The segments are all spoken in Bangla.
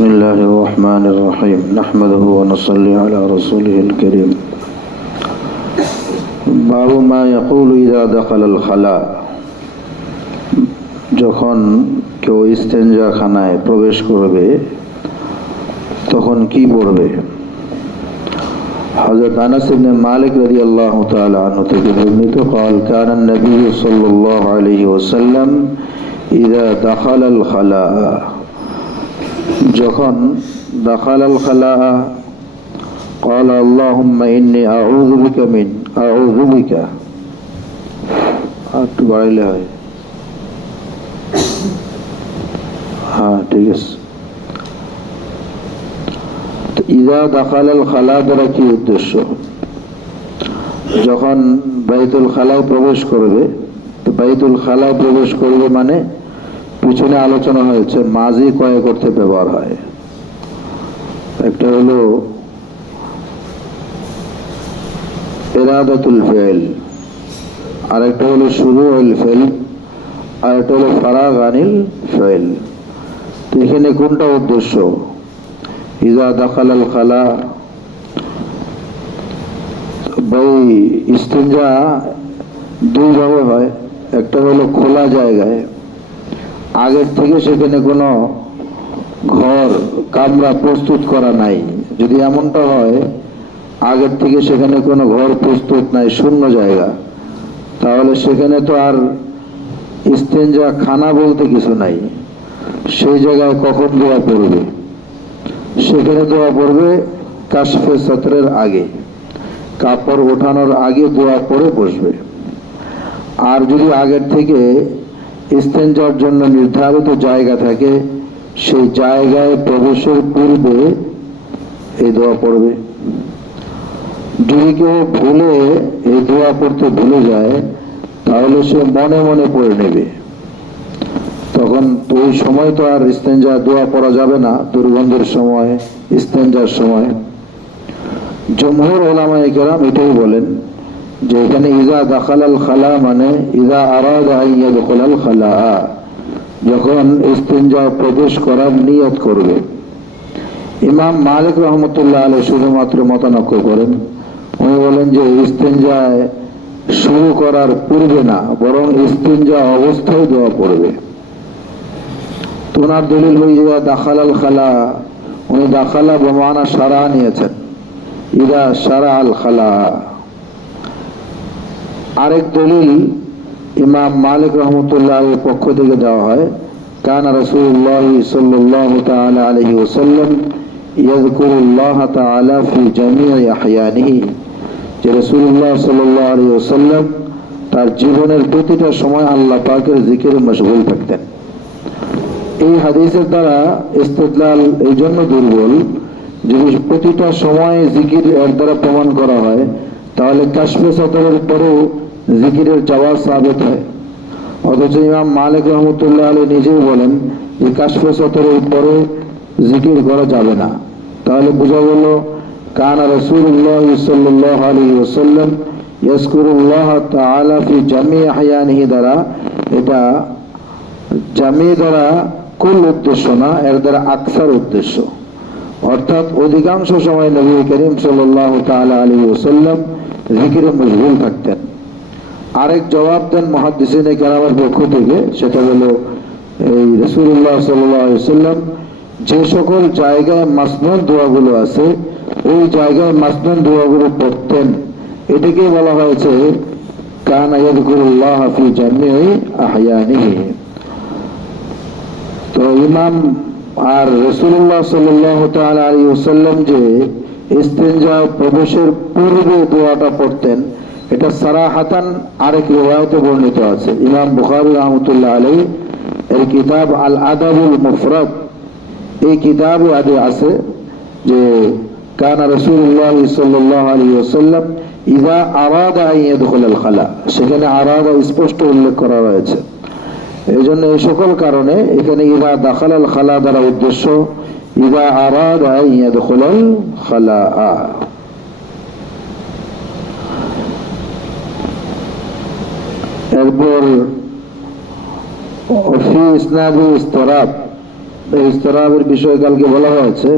بسم الله الرحمن الرحيم نحمده ونصلي على رسوله الكريم باب ما يقول إذا دخل الخلاء যখন কেউ ইস্তেঞ্জা খানায় প্রবেশ করবে তখন কি পড়বে। হযরত আনাস ইবনে মালিক রাদিয়াল্লাহু তাআলা আনহু থেকে বর্ণিত قال كان النبي صلى الله عليه وسلم إذا دخل الخلاء যখন دخل الخلاء قال اللهم إني أعوذ بك একটু বাড়াইলে হয়। হ্যাঁ ঠিক আছে। ইযা দাখালাল খালা দ্বারা কি উদ্দেশ্য? যখন বাইতুল খালায় প্রবেশ করবে, তো বাইতুল খালায় প্রবেশ করবে মানে পিছনে আলোচনা হয়েছে মাজি কয়েক অর্থে ব্যবহার হয়। একটা হলো ইরাদাতুল ফিল, আর একটা হলো শুরুউল ফিল, আর একটা হলো ফারাগ আনিল ফিল। তো এখানে কোনটা উদ্দেশ্য? ইযা দাখালাল খালা, ভাই ইস্তিনজা দুই ভাবে হয়। একটা হলো খোলা জায়গায়, আগের থেকে সেখানে কোনো ঘর কামরা প্রস্তুত করা নাই। যদি এমনটা হয় আগের থেকে সেখানে কোনো ঘর প্রস্তুত নাই, শূন্য জায়গা, তাহলে সেখানে তো আর ইস্তেঞ্জা খানা বলতে কিছু নাই। সেই জায়গায় কখন দোয়া পড়বে? সেখানে দোয়া পড়বে কাশফে সতরের আগে, কাপড় ওঠানোর আগে দোয়া পড়ে বসবে। আর যদি আগের থেকে ইস্তেঞ্জার জন্য নির্ধারিত জায়গা থাকে, সেই জায়গায় প্রবেশের পূর্বে এই দোয়া পড়বে। যদি কেউ ভুলে এই দোয়া পড়তে ভুলে যায়, তাহলে সে মনে মনে পড়ে নেবে। তখন তো ওই সময় তো আর ইস্তেঞ্জা দোয়া পড়া যাবে না, দুর্গন্ধের সময়, ইস্তেঞ্জার সময়। জমহুর উলামায়ে কেরাম এটাই বলেন যে এখানে ইযা দাখালাল খালা মানে ইযা আরাদা আন ইয়াদখুলাল খালা, যখন ইস্তিনজা প্রবেশ করার নিয়ত করবে। ইমাম মালিক রহমতুল্লাহ আলাইহি শুধুমাত্র মতানক্য করেন। উনি বলেন যে ইস্তিনজায় শুরু করার পূর্বে না, বরং ইস্তিনজা অবস্থায় দোয়া পড়বে। ওনার দলিল হয়ে ইযা দাখালাল খালা, উনি দাখালা বমানা সারা নিয়েছেন, ইযা সারা আল খালা। আরেক দলিল ইমাম মালিক রহমতুল্লাহ এর পক্ষ থেকে দেওয়া হয়, কানা রাসূলুল্লাহ সাল্লাল্লাহু তাআলা আলাইহি ওয়াসাল্লাম ইয়াযকুরুল্লাহ তাআলা ফি জামিই আহয়ানিহি, যে রাসূলুল্লাহ সাল্লাল্লাহু আলাইহি ওয়াসাল্লাম তার জীবনের প্রতিটা সময় আল্লাহ পাকের জিকিরে মশগুল থাকতেন। এই হাদিসের দ্বারা ইস্তিদলাল এই জন্য দুর্বল, যদি প্রতিটা সময় জিকির এর দ্বারা প্রমাণ করা হয়, তাহলে কাশফে সতরের পরেও জিকিরের জাওয়াজ সাবিত হয়। অথচ ইমাম মালিক রহমতুল্লাহ আলাইহি নিজেই বলেন যে কাশফে সতরের পরে জিকির করা যাবে না। তাহলে বোঝা গেল কানা রাসূলুল্লাহ সাল্লাল্লাহু আলাইহি ওয়াসাল্লাম ইয়াজকুরুল্লাহ তাআলা ফি জামিই আহয়ানিহি দ্বারা, এটা জামি দ্বারা কুল উদ্দেশ্য না, এর দ্বারা আকসার উদ্দেশ্য। অর্থাৎ অধিকাংশ সময় নবী করিম সাল্লাল্লাহু তাআলা আলাইহি ওয়াসাল্লাম জিকিরে মশগুল থাকতেন। আরেক জবাব দেন মুহাদ্দিসিনে কেরামের পক্ষ থেকে, সেটা হলো এই রাসূলুল্লাহ সাল্লাল্লাহু আলাইহি ওয়াসাল্লাম যে সকল জায়গায় মাসনুন দোয়াগুলো আছে, ওই জায়গায় মাসনুন দোয়াগুলো পড়তেন। এটাকে বলা হয়েছে কানা ইয়াযকুরুল্লাহ ফি জামিই আহয়ানিহি। তো ইমাম আর রাসূলুল্লাহ সাল্লাল্লাহু তাআলা আলাইহি ওয়াসাল্লাম যে ইস্তিনজা প্রবেশের পূর্বে দোয়াটা পড়তেন, এটা সারাহাতান আরেক রিওয়ায়াতে বর্ণিত আছে। ইমাম বুখারী রাহমাতুল্লাহ আলাইহি এর কিতাব আল আদাবুল মুফরাদ, এই কিতাবে আদি আছে যে কানা রাসূলুল্লাহ সাল্লাল্লাহু আলাইহি ওয়াসাল্লাম ইযা আরাদা আন ইয়াদখুলাল খালা, সেখানে আরাদা স্পষ্ট উল্লেখ করা হয়েছে। এই জন্য এই সকল কারণে এখানে ইযা দাখালাল খালা দ্বারা উদ্দেশ্য ইযা আরাদা আন ইয়াদখুলাল খালা। এরপর ফি ইসনাদি ইসতিরাব, এই ইস্তরাবের বিষয় কালকে বলা হয়েছে,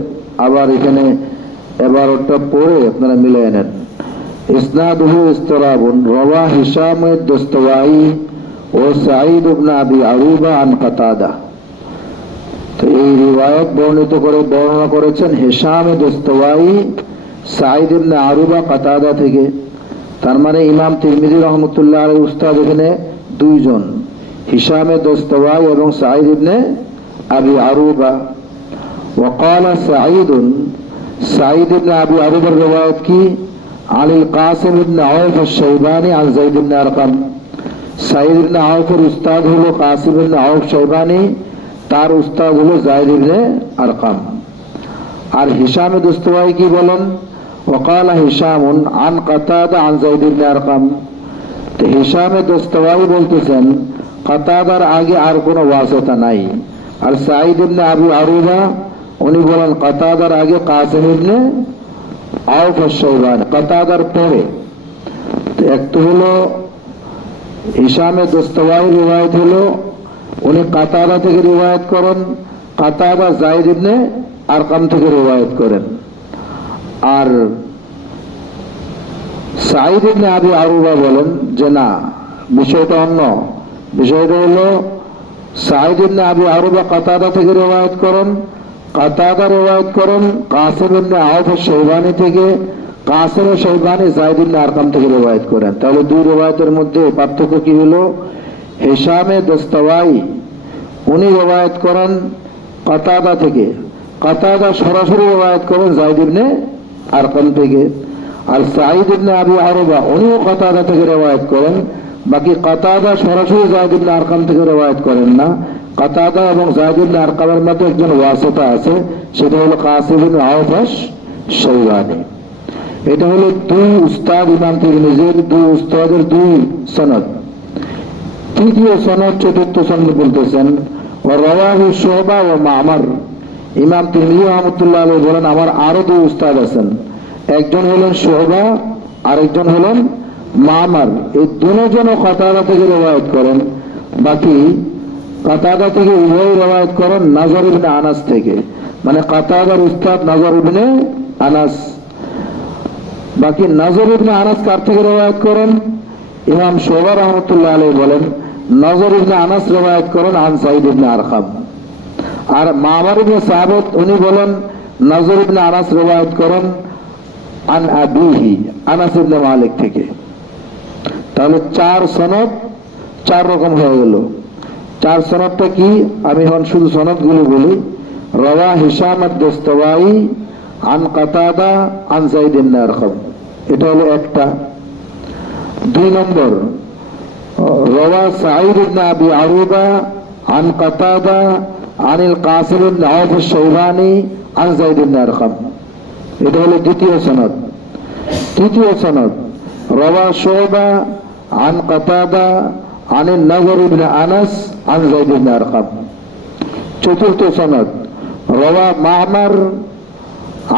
আবার এখানে 11টা পড়ে আপনারা মিলিয়ে নেন। ইসনাদুহু ইস্তরাবুন রাওয়া হিশাম আদ-দাস্তাওয়াই ও সাঈদ ইবনে আবি আরুবা আন কাতাদা। তো এই রিওয়ায়াত বর্ণনা করেছেন হিশাম আদ-দাস্তাওয়াই, সাঈদ ইবনে আরুবা, কাতাদা থেকে। তার মানে ইমাম তিরমিজি রহমতুল্লাহ আলাইহির উস্তাদ এখানে দুইজন, হিশাম আদ-দাস্তাওয়াই এবং সাঈদ ইবনে আবি আরুবা। وقال سعيد سعيد بن ابي عروبه الروايت کی عن القاسم بن عوف الشيباني عن زيد بن ارقم। সাঈদ ইবনে আওফের উস্তাদ হলো কাসিম ইবনে আওফ শৈবানি, তার উস্তাদ হলো যায়েদ ইবনে আরকাম। আর হিশাম আদ-দাস্তাওয়াই কি বলেন? وقال هشام عن قتادة عن زيد بن ارقم। তো হিশাম আদ-দাস্তাওয়াই বলতেছেন কাতাদার আগে আর কোনো ওয়াসিতা নাই। আর সাঈদ ইবনে আবি আরুবা উনি বলেন কাতাদার আগে কাসিম ইবনে আওফ আশ-শাইবানি, কাতাদার পরে। তো একটা হলো হিশাম আদ-দাস্তাওয়াই রিওয়ায়াত হলো উনি কাতাদা থেকে রিওয়ায়াত করেন, কাতাদা যায়েদ ইবনে আরকাম থেকে রিওয়ায়াত করেন। আর সাঈদ ইবনে আবি আরুবা বলেন যে না, বিষয়টা অন্য। বিষয়টা হলো সাঈদ ইবনে আবি আরুবা কাতাদা থেকে রিওয়ায়াত করেন, কাতাদা রিওয়ায়াত করেন কাসিম ইবনে আওফ আশ-শাইবানি থেকে, কাসিম শাইবানি যায়েদ ইবনে আরকাম থেকে রিওয়ায়াত করেন। তাহলে দুই রিওয়ায়াতের মধ্যে পার্থক্য কি হলো? হিশাম আদ-দাস্তাওয়াই উনি রিওয়ায়াত করেন কাতাদা থেকে, কাতাদা সরাসরি রিওয়ায়াত করেন যায়েদ ইবনে আরকাম থেকে। আর সাঈদ ইবনে আবি আরুবা উনিও কাতাদা থেকে রিওয়ায়াত করেন, বাকি কাতাদা সরাসরি যায়েদ ইবনে আরকাম থেকে রিওয়ায়াত করেন না। কাতাদা এবং যায়েদ ইবনে আরকামের মধ্যে একজন ওয়াসিতা আছে, সেটা হলো কাসিম ইবনে আওফ আশ-শাইবানি। এটা হলো দুই উস্তাদ ইমাম তিরমিজির, দুই উস্তাদের দুই সনদ। তৃতীয় সনদ, চতুর্থ সনদ বলতেছেন ওয়া রাওয়াহু শুবা ওয়া মা'মার। ইমাম তিরমিজি রাহমাতুল্লাহ আলাইহি বলেন আমার আরো দুই উস্তাদ আছেন, একজন হলেন শুবা, আরেকজন হলেন মা'মার। এই দুজনও কাতাদা থেকে রিওয়ায়াত করেন, বাকি কাতাদা থেকে উভয় রিওয়ায়াত করেন নাজর ইবনে আনাস থেকে, মানে কাতাদার উস্তাদ নাজর ইবনে আনাস। বাকি নাজর ইবনে আনাস কার থেকে রিওয়ায়াত করেন? ইমাম শুবা রাহমাতুল্লাহ আলাইহি বলেন নাজর ইবনে আনাস রিওয়ায়াত করেন আন যায়েদ ইবনে আরকাম। আর মা'মার ইবনে সাবিত উনি বলেন নাজর ইবনে আনাস রিওয়ায়াত করেন আন আবিহি আনাস ইবনে মালিক থেকে। তাহলে চার সনদ, চার রকম হয়ে গেল। চার সনদটা কি? আমি এখন শুধু সনদগুলো বলি। রাওয়া হিশাম আদ-দাস্তাওয়াই আন কাতাদা আন যায়েদ ইবনে আরকাম, এটা হলো একটা। দুই নম্বর রাওয়া সাঈদ ইবনে আবি আরুবা আন কাতাদা আনিল কাসিম ইবনে আওফ আশ-শাইবানি আন যায়েদ ইবনে আরকাম, এটা হলো দ্বিতীয় সনদ। তৃতীয় সনদ রাওয়া শুবা আন কাতাদা আনিন নাজর ইবনে আনাস আন যায়েদ ইবনে আরকাম। চতুর্থ সনদ রাওয়া মা'মার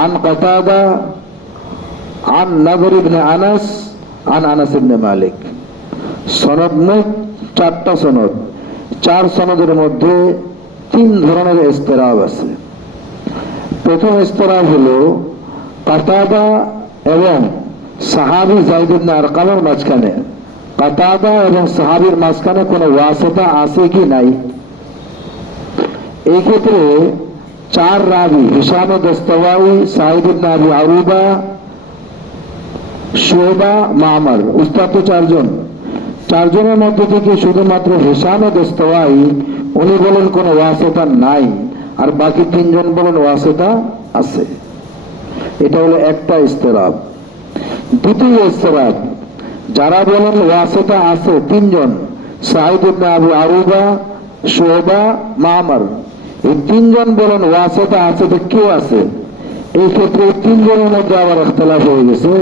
আন কাতাদা আন নাজর ইবনে আনাস আন আনাস ইবনে মালিক। সনদ মোট চারটা সনদ। চার সনদের মধ্যে তিন ধরনের ইস্তিরাব আছে। প্রথম ইস্তিরাব হলো কাতাদা এবং সাহাবী যায়েদ ইবনে আরকামের মাঝখানে, কাতাদা এবং সাহাবীর মাঝখানে কোনো ওয়াসিতা আছে কি নাই। এই ক্ষেত্রে চার রাবি হিশাম আদ-দাস্তাওয়াই, সাঈদ ইবনে আবি আরুবা, শুবা, মা'মার, উস্তাদ তো চারজন। চারজনের মধ্যে থেকে শুধুমাত্র হিশাম আদ-দাস্তাওয়াই উনি বলেন কোনো ওয়াসিতা নাই, আর বাকি তিনজন বলেন ওয়াসিতা আছে। এটা হলো একটা ইস্তিরাব। দ্বিতীয় ইস্তিরাব, যারা বলেন ওয়াসিতা আছে তিনজন, সাঈদ ইবনে আবি আরুবা, শুবা, মা'মার, এই তিনজন বলেন ওয়াসিতা আছে। তো কে আছে? এই ক্ষেত্রে তিনজনের মধ্যে আবার ইখতিলাফ হয়ে গেছে।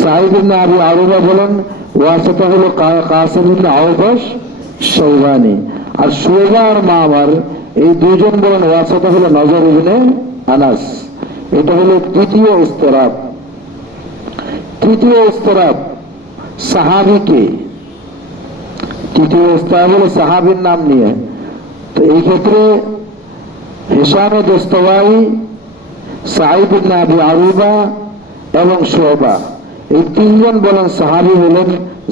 সাঈদ ইবনে আবি আরুবা বলেন ওয়াসিতা হলো কাসিম ইবনে আওফ আশ-শাইবানি, আর শুবা আর মা'মার এই দুইজন বলেন ওয়াসিতা হলো নাজর ইবনে আনাস। এটা হলো তৃতীয় ইস্তিরাব। তৃতীয় ইস্তিরাব সাহাবীকে, তৃতীয় ইস্তিরাব হলো সাহাবীর নাম নিয়ে। তো এই ক্ষেত্রে হিশাম দস্তওয়াই, সাঈদ ইবনে আবি আরুবা এবং শুবা, এই তিনজন বলেন সাহাবী হলেন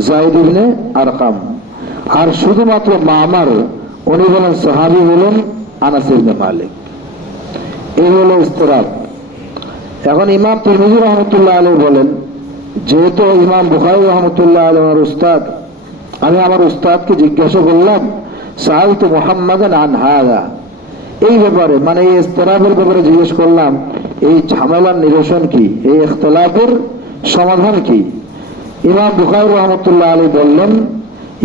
যায়েদ ইবনে আরকাম। আর শুধুমাত্র মামার উনি বলেন সাহাবী হলেন আনাস ইবনে মালিক। এই হলো ইস্তিরাব। এখন ইমাম তিরমিজি রহমতুল্লাহ আলাইহি বলেন, যেহেতু ইমাম বুখারী রহমতুল্লাহ আলাইহি ওনার উস্তাদ, আমি আমার উস্তাদকে জিজ্ঞাসা করলাম সাআলতু মুহাম্মাদান আন হাযা, এই ব্যাপারে মানে এই ইস্তিরাবের ব্যাপারে জিজ্ঞেস করলাম, এই ঝামেলার নিরসন কি, এই ইখতিলাফের সমাধান কি। ইমাম বুখারী রহমতুল্লাহ আলাইহি বললেন,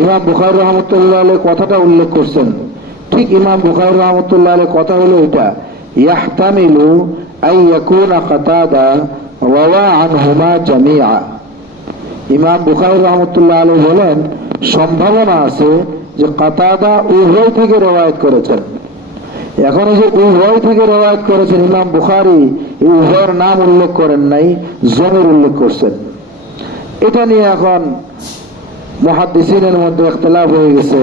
ইমাম বুখারী রহমতুল্লাহ আলাইহি কথাটা উল্লেখ করছেন, ঠিক ইমাম বুখারী রহমতুল্লাহ আলাইহি কথা হলো এটা, ইয়াহতামিলু আন ইয়াকুনা কাতাদা রাওয়া আনহুমা জামিআ। ইমাম বুখারী রহমতুল্লাহ আলাইহি বলেন সম্ভাবনা আছে যে কাতাদা উভয় থেকে রওয়ায়াত করেছেন। এখন এই যে উভয় থেকে রওয়ায়াত করেছেন, ইমাম বুখারী এই উভয়ের নাম উল্লেখ করেন নাই, জমির উল্লেখ করছেন। এটা নিয়ে এখন মুহাদ্দিসিনের মধ্যে ইখতিলাফ হয়ে গেছে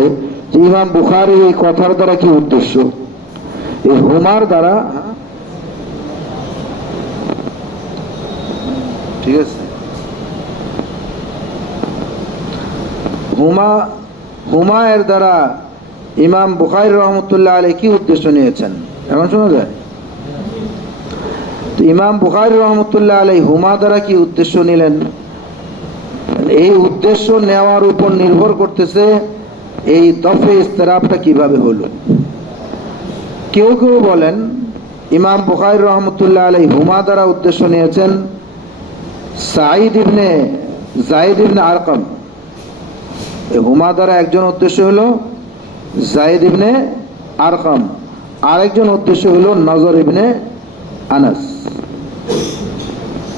যে ইমাম বুখারী এই কথার দ্বারা কি উদ্দেশ্য। এই হুমার দ্বারা, ঠিক আছে, হুমা এর দ্বারা ইমাম বুখারী রহমতুল্লাহ আলাইহি কি উদ্দেশ্য নিয়েছেন এখন শোনা যায়। তো ইমাম বুখারী রহমতুল্লাহ আলাইহি হুমা দ্বারা কি উদ্দেশ্য নিলেন, এই উদ্দেশ্য নেওয়ার উপর নির্ভর করতেছে এই দফে ইস্তিরাবটা কিভাবে হলো। কেউ কেউ বলেন ইমাম বুখারী রহমতুল্লাহ আলাইহি হুমা দ্বারা উদ্দেশ্য নিয়েছেন সাঈদ ইবনে যায়েদ ইবনে আরকাম। হুমা দ্বারা একজন উদ্দেশ্য হলো যায়েদ ইবনে আরকাম, আরেকজন উদ্দেশ্য হলো নজর ইবনে আনাস।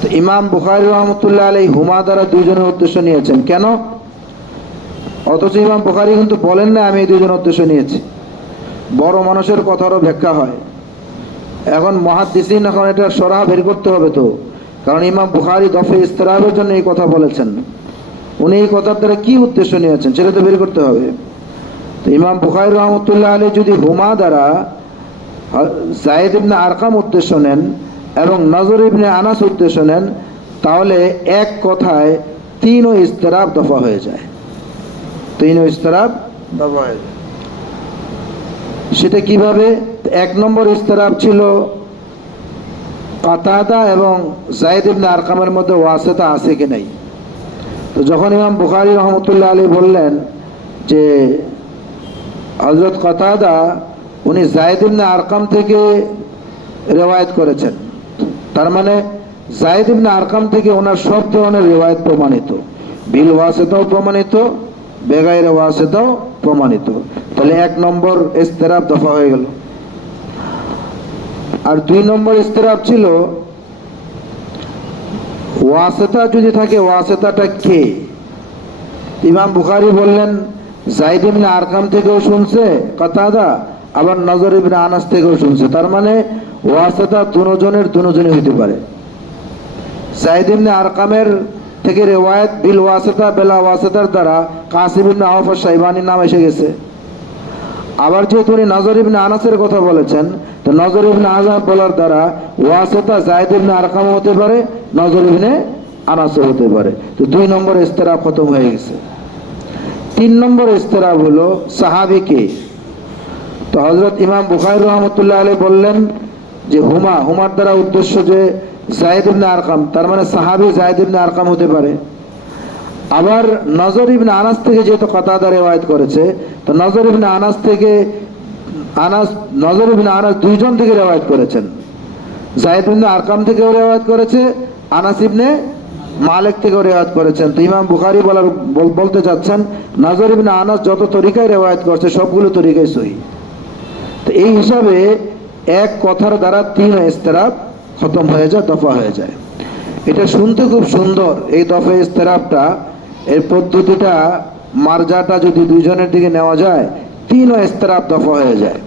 তো ইমাম বুখারী রহমতুল্লাহ আলাইহি হুমা দ্বারা দুইজনের উদ্দেশ্য নিয়েছেন কেন, অথচ ইমাম বুখারী কিন্তু বলেন না আমি এই দুইজনের উদ্দেশ্য নিয়েছি। বড় মানুষের কথারও ব্যাখ্যা হয়। এখন মুহাদ্দিসিন এখন এটা সরাহ বের করতে হবে তো, কারণ ইমাম বুখারী দফে ইস্তিরাবের জন্য এই কথা বলেছেন, উনি এই কথার দ্বারা কি উদ্দেশ্য নিয়েছেন সেটা তো বের করতে হবে। তো ইমাম বুখারী রহমতুল্লাহ আলাইহি যদি হুমা দ্বারা যায়েদ ইবনে আরকাম উদ্দেশ্য নেন এবং নজর ইবনে আনাস উদ্দেশ্য নেন, তাহলে এক কথায় তিনও ইস্তিরাব দফা হয়ে যায়, তিনও ইস্তিরাব দফা হয়ে যায়। সেটা কিভাবে? এক নম্বর ইস্তিরাব ছিল কাতাদা এবং যায়েদ ইবনে আরকামের মধ্যে ওয়াসিতা আছে কি নাই। তো যখন ইমাম বুখারী রহমতুল্লাহ আলাইহি বললেন যে হযরত কাতাদা উনি যায়েদ ইবনে আরকাম থেকে রিওয়ায়াত করেছেন, তার মানে যায়েদ ইবনে আরকাম থেকে ওনার সব ধরনের রিওয়ায়াত প্রমাণিত, বিল ওয়াসিতাও প্রমাণিত, বেগাইরে ওয়াসিতাও প্রমাণিত, তাহলে এক নম্বর ইস্তিরাব দফা হয়ে গেল। আর দুই নম্বর ইস্তিরাব ছিল ওয়াসিতা যদি থাকে ওয়াসিতাটা কে। ইমাম বুখারী বললেন যায়েদ ইবনে আরকাম থেকেও শুনছে কাতাদা, আবার নজর ইবনে আনাস থেকেও শুনছে, তার মানে ওয়াসিতা দুজনই হইতে পারে। যায়েদ ইবনে আরকামের থেকে রিওয়ায়াত বিল ওয়াসিতা বেলা ওয়াসিতার দ্বারা কাসিম ইবনে আওফ আশ-শাইবানির নাম এসে গেছে। আবার যেহেতু উনি নজর ইবনে আনাসের কথা বলেছেন, তো নজর ইবনে আনাস বলার দ্বারা ওয়াসিতা যায়েদ ইবনে আরকাম হতে পারে, নজর ইবনে আনাসও হতে পারে। তো দুই নম্বর ইস্তিরাব খতম হয়ে গেছে। তিন নম্বর ইস্তিরাব হলো সাহাবী কে। তো হযরত ইমাম বুখারী রহমতুল্লাহ আলাইহি বললেন যে হুমার দ্বারা উদ্দেশ্য যে যায়েদ ইবনে আরকাম, তার মানে সাহাবী যায়েদ ইবনে আরকাম হতে পারে। আবার নজর ইবনে আনাস থেকে যেহেতু কাতাদা রিওয়ায়াত করেছে, তো নজর ইবনে আনাস দুইজন থেকে রিওয়ায়াত করেছেন, যায়েদ ইবনে আরকাম থেকেও রিওয়ায়াত করেছে, আনাস ইবনে মালিক থেকেও রিওয়ায়াত করেছেন। তো ইমাম বুখারী বলতে চাচ্ছেন নজর ইবনে আনাস যত তরিকায় রিওয়ায়াত করছে সবগুলো তরিকায় সহিহ। তো এই হিসাবে এক কথার দ্বারা তিন ইস্তিরাব খতম হয়ে যায়, দফা হয়ে যায়। এটা শুনতে খুব সুন্দর, এই দফা ইস্তিরাবটা, এর পদ্ধতিটা, মার্জাটা যদি দুইজনের দিকে নেওয়া যায় তিন ইস্তিরাব দফা হয়ে যায়,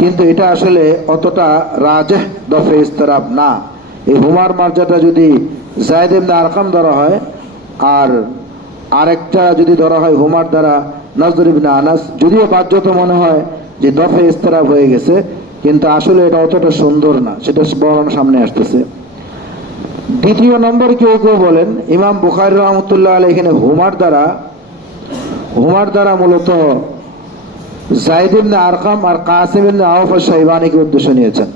কিন্তু এটা আসলে অতটা রাজেহ দফা ইস্তিরাব না। এই হুমার মার্জাটা যদি যায়েদ ইবনে আরকাম ধরা হয় আর আরেকটা যদি ধরা হয় হুমার দ্বারা নজর ইবনে আনাস, যদিও বাহ্যত মনে হয় যে দফে ইস্তিরাব হয়ে গেছে, কিন্তু আসলে এটা অতটা সুন্দর না, সেটা বর্ণনা সামনে আসতেছে। দ্বিতীয় নম্বর কেউ কেউ বলেন ইমাম বুখারী রহমতুল্লাহ আলাইহি এখানে হুমার দ্বারা মূলত যায়েদ ইবনে আরকাম আর কাসিম ইবনে আওফ আশ-শাইবানীকে উদ্দেশ্য নিয়েছেন।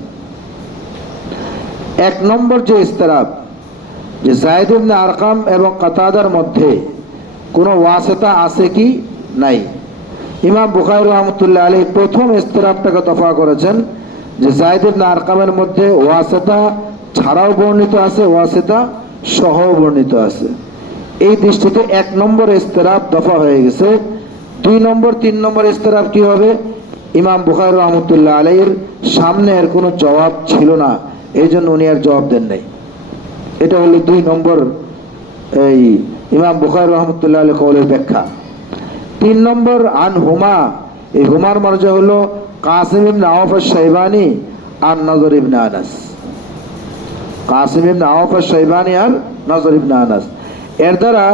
এক নম্বর যে ইস্তিরাব, যে যায়েদ ইবনে আরকাম এবং কাতাদার মধ্যে কোনো ওয়াসিতা আছে কি নাই, ইমাম বুখারী রহমতুল্লাহ আলাইহি প্রথম ইস্তিরাবটাকে দফা করেছেন যে যায়েদ ইবনে আরকামের মধ্যে ওয়াসিতা ছাড়াও বর্ণিত আছে, ওয়াসিতা সহ বর্ণিত আছে। এই দৃষ্টিতে এক নম্বর ইস্তিরাব দফা হয়ে গেছে। 2 নম্বর 3 নম্বর ইস্তিরাব কি হবে? ইমাম বুখারী রহমতুল্লাহ আলাইহির সামনে এর কোনো জবাব ছিল না, এই জন্য উনি আর জবাব দেন নাই। এটা হলো 2 নম্বর এই ইমাম বুখারী রহমতুল্লাহ আলাইহি কওলের ব্যাখ্যা। 3 নম্বর আন হুমা, এই হুমার মর্যাদা হলো কাসিম ইবনে আওফ আশ-শাইবানী আর নজর ইবনে আনাস। কাসিম ইবনে আওফ আশ-শাইবানী আর নজর ইবনে আনাস। এর দ্বারা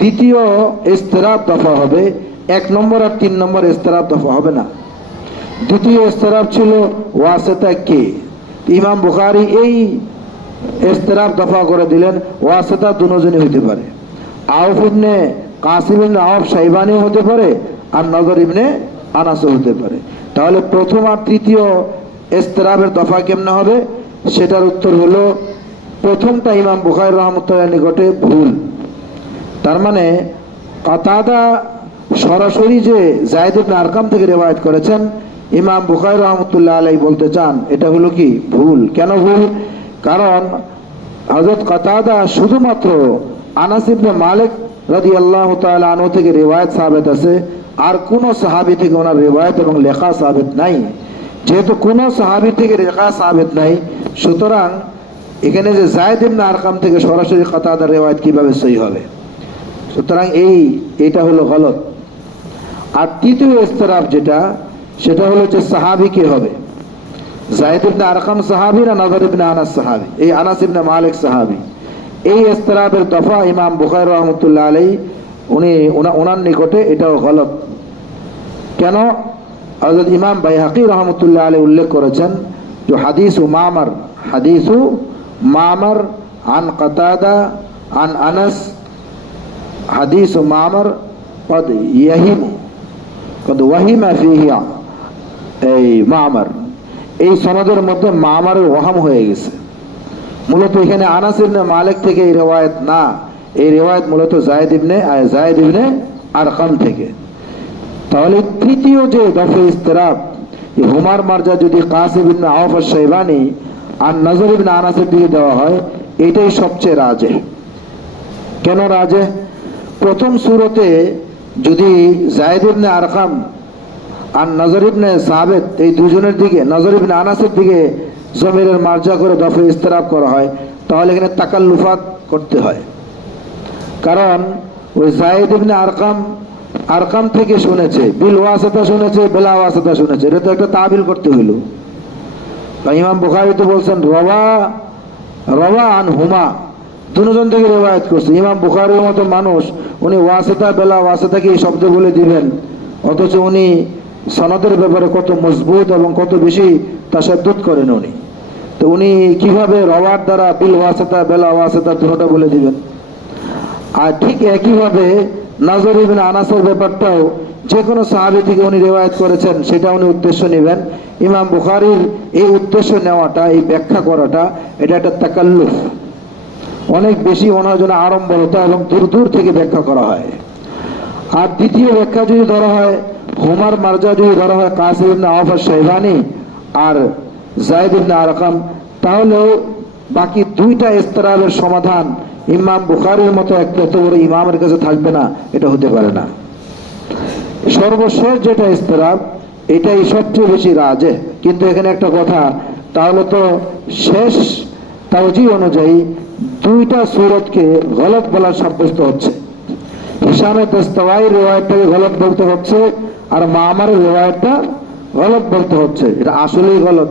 দ্বিতীয় ইস্তিরাব দফা হবে। 1 নম্বর আর 3 নম্বর ইস্তিরাব দফা হবে না। দ্বিতীয় ইস্তিরাব ছিল ওয়াসিতা কে। ইমাম বুখারী এই ইস্তিরাব দফা করে দিলেন ওয়াসিতা দুজনই হতে পারে, আওফ ইবনে কাসিম ইবনে আওফ শাইবানী হতে পারে আর নজর ইবনে আনাসও হতে পারে। তাহলে প্রথম আর তৃতীয় ইস্তিরাবের দফা কেমনে হবে? সেটার উত্তর হলো প্রথমটা ইমাম বুখারী রহমতুল্লাহর নিকটে ভুল। তার মানে কাতাদা সরাসরি যে যায়েদ ইবনে আরকাম থেকে রিওয়ায়াত করেছেন, ইমাম বুখারী রহমতুল্লাহ আলাইহি বলতে চান এটা হলো কি ভুল। কেন ভুল? কারণ হযরত কাতাদা শুধুমাত্র আনাস ইবনে মালিক রাদিয়াল্লাহু তাআলা আনহু থেকে রিওয়ায়াত সাবিত আছে, আর কোন সাহাবী থেকে ওনার রিওয়ায়াত এবং লেখা সাবিত নাই। যেহেতু কোন সাহাবী থেকে লেখা সাবিত নাই, সুতরাং এখানে যে যায়েদ ইবনে আরকাম থেকে সরাসরি কাতাদার রিওয়ায়াত কিভাবে সহি হবে? সুতরাং এইটা হলো গলত। আর তৃতীয় ইস্তিরাব যেটা, সেটা হলো যে সাহাবী কে হবে, যায়েদ ইবনে আরকাম সাহাবী না নজর ইবনে আনাস সাহাবী, এই আনাস ইবনে মালিক সাহাবী। এই ইস্তিরাবের দফা ইমাম বুখারী রহমতুল্লাহ আলাইহি ওনার নিকটে এটাও গলত। কেন? হযরত ইমাম বাইহাকী রহমতুল্লাহ আলাইহি উল্লেখ করেছেন যে হাদিসু মামার আন কাতাদা আন আনাস, হাদিসু মামার কদ ওয়াহিমা ফিহি এই মামার, এই সনদের মধ্যে মামারের ওয়াহাম হয়ে গেছে। মূলত এখানে আনাস ইবনে মালিক থেকে এই রিওয়ায়াত না, এই রিওয়ায়াত মূলত যায়েদ ইবনে আরকাম থেকে। তাহলে তৃতীয় যে দফা ইস্তিরাব, এই হুমার মার্জা যদি কাসিম ইবনে আওফ আশ-শাইবানী আর নজর ইবনে আনাসের দিকে দেওয়া হয়, এটাই সবচেয়ে রাজে। কেন রাজে? প্রথম সূরতে যদি যায়েদ ইবনে আরকাম আর নজর ইবনে সাবিত এই দুজনের দিকে, নজর ইবনে আনাসের দিকে জমিরের মার্জা করে দফা ইস্তিরাব করা হয়, তাহলে এখানে তাকাল্লুফাত করতে হয়। কারণ ওই যায়েদ ইবনে আরকাম থেকে শুনেছে, বিল ওয়াসিতা শুনেছে, বিলা ওয়াসিতা শুনেছে, এটা তো একটা তাবিল করতে হইল। ইমাম বুখারী তো বলছেন রওয়া আন হুমা, দুজন থেকে রিওয়ায়াত করছে। ইমাম বুখারীর মতো মানুষ উনি ওয়াসিতা বিলা ওয়াসিতা কি এই শব্দ বলে দিবেন, অথচ উনি সনদের ব্যাপারে কত মজবুত এবং কত বেশি তাসাদ্দুদ করেন উনি, তো উনি কিভাবে রওয়ার দ্বারা বিল ওয়াসিতা বিলা ওয়াসিতা দুটোটা বলে দিবেন? আর ঠিক একইভাবে নজর ইবনে আনাসের ব্যাপারটাও যে কোনো সাহাবী থেকে উনি রিওয়ায়াত করেছেন, সেটা উনি উদ্দেশ্য নেবেন। ইমাম বুখারীর এই উদ্দেশ্য নেওয়াটা, এই ব্যাখ্যা করাটা, এটা একটা তাকাল্লুফ, অনেক বেশি ওনার জন্য আড়ম্বরতা এবং দূর থেকে ব্যাখ্যা করা হয়। আর দ্বিতীয় ব্যাখ্যা যদি ধরা হয়, হুমার মার্জা যদি ধরা হয় কাসিম ইবনে আওফ আশ-শাইবানী আর যায়েদ ইবনে আরকাম, তাহলে বাকি দুইটা ইস্তিরাবের সমাধান ইমাম বুখারীর মতো এত বড় ইমামের কাছে থাকবে না, এটা হতে পারে না। সর্বশেষ যেটা ইস্তিরাব, এটাই সবচেয়ে বেশি রাজে। কিন্তু এখানে একটা কথা, তাহলে তো শেষ তাওজি অনুযায়ী দুইটা সূরতকে গলত বলা সাব্যস্ত হচ্ছে। হিশামে দাস্তাওয়াইর রিওয়ায়াতটাকে গলত বলতে হচ্ছে, আর মামারের রিওয়ায়াতটা গলত বলতে হচ্ছে। এটা আসলেই গলত,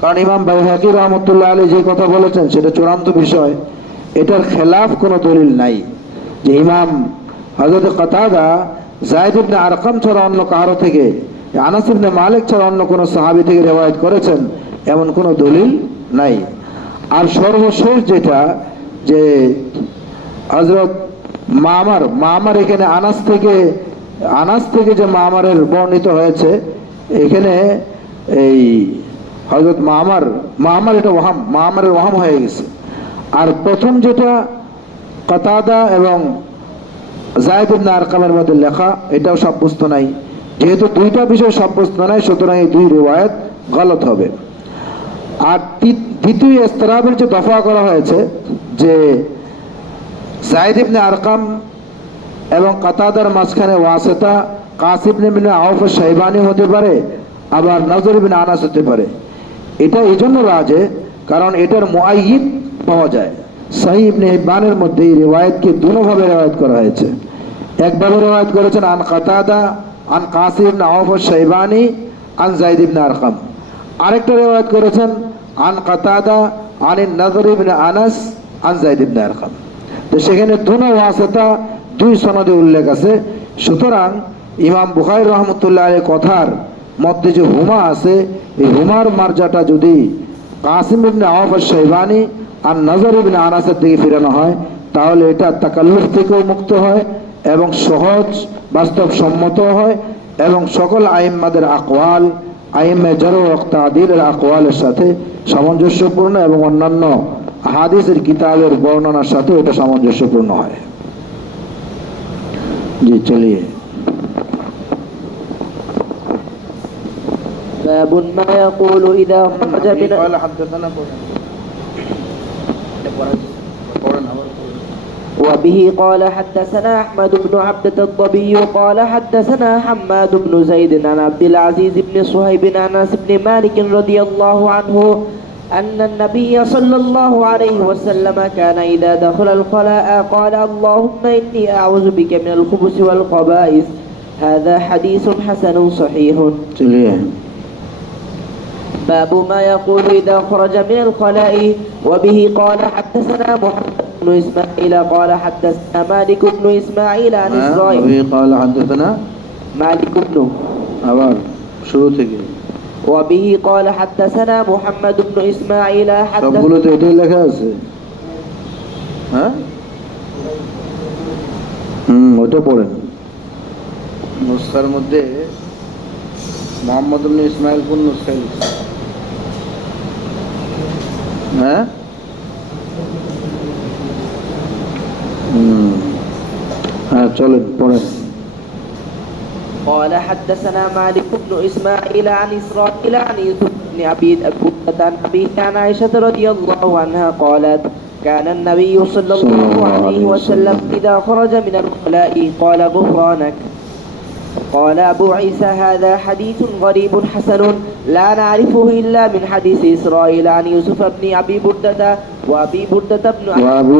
কারণ ইমাম বাইহাকী রহমতুল্লাহ আলাইহি যে কথা বলেছেন সেটা চূড়ান্ত বিষয়, এটার খেলাফ কোনো দলিল নাই যে ইমাম হযরত কাতাদা যায়েদ ইবনে আরকাম ছাড়া অন্য কারো থেকে, আনাস ইবনে মালিক ছাড়া অন্য কোনো সাহাবী থেকে রিওয়ায়াত করেছেন এমন কোনো দলিল নাই। আর সর্বশেষ যেটা, যে হযরত মামার এখানে আনাস থেকে যে মামারের বর্ণিত হয়েছে, এখানে এই হযরত মামার এটা মামারের ওহাম হয়ে গেছে। আর প্রথম যেটা কাতাদা এবং যায়েদ ইবনে আরকামের মধ্যে লেখা, এটাও সাব্যস্ত নাই। যেহেতু দুইটা বিষয় সাব্যস্ত নাই, সুতরাং এই দুই রিওয়ায়াত গলত হবে। আর দ্বিতীয় ইস্তিরাবের যে দফা করা হয়েছে, যে যায়েদ ইবনে আরকাম এবং কাতাদার মাঝখানে ওয়াসিতা কাসিম ইবনে আউফ শাইবানি হতে পারে, আবার নজর ইবনে আনাস হতে পারে। এটা এই জন্য রাজে, কারণ এটার মুআইয়িদ পাওয়া যায়। সহিহ ইবনে হিব্বানের মধ্যে এই রিওয়ায়াতকে দুভাবে রিওয়ায়াত করা হয়েছে। একভাবে রিওয়ায়াত করেছেন আন কাতাদা আন কাসিম ইবনে আউফ শাইবানি আন যায়েদ ইবনে আরকাম। আরেকটা রিওয়ায়াত করেছেন আন কাতাদা আন নজর ইবনে আনাস আন যায়েদ ইবনে আরকাম। তো সেখানে দুনো ওয়াসিতা দুই সনদে উল্লেখ আছে। সুতরাং ইমাম বুখারী রহমতুল্লাহ আলাইহির কথার মধ্যে যে হুমা আছে, এই হুমার মার্জাটা যদি কাসিম ইবনে আউফ শাইবানি আর নজর ইবনে আনাসের দিকে ফিরানো হয়, তাহলে এটা তাকাল্লুফ থেকেও মুক্ত হয় এবং সহজ বাস্তবসম্মত হয়, এবং সকল আইম্মাদের আকওয়াল, আইম্মে জারহ ওয়া তা'দীলের আকওয়ালের সাথে সামঞ্জস্যপূর্ণ, এবং অন্যান্য হাদিসের কিতাবের বর্ণনার সাথে এটা সামঞ্জস্যপূর্ণ হয়। জি, চলিয়ে باب ما يقول إذا خرج من وبه قال حدثنا أحمد بن عبدة الضبي قال حدثنا حماد بن زيد عن عبد العزيز بن صهيب عن أنس بن مالك رضي الله عنه أن النبي صلى الله عليه وسلم كان إذا دخل الخلاء قال اللهم إني أعوذ بك من الخبث والخبائث. هذا حديث حسن صحيح. باب ما يقول إذا خرج من الخلاء. وبه قال حدثنا محمد بن إسماعيل قال حدثنا مالك بن إسماعيل عن إسرائيل. وبه قال حدثنا مالك بن আবার শুরু থেকে। وبه قال حدثنا محمد بن إسماعيل সবগুলোতে এটাই লেখা আছে। হ্যাঁ, ওটা পড়েন। নুসখার মধ্যে মোহাম্মদ ইবনে ইসমাইল কোন নুসখায় লিখছে? হ্যাঁ, হ্যাঁ, চলেন পড়েন। قال حدثنا مالك بن إسماعيل عن إسرائيل عن يوسف بن أبي بردة عن أبيه عن عائشة رضي الله عنها قالت كان النبي صلى الله عليه وسلم إذا خرج من الخلاء قال غفرانك. قال أبو عيسى هذا حديث غريب حسن لا نعرفه إلا من حديث إسرائيل عن يوسف بن أبي بردة وأبي بردة بن وأبو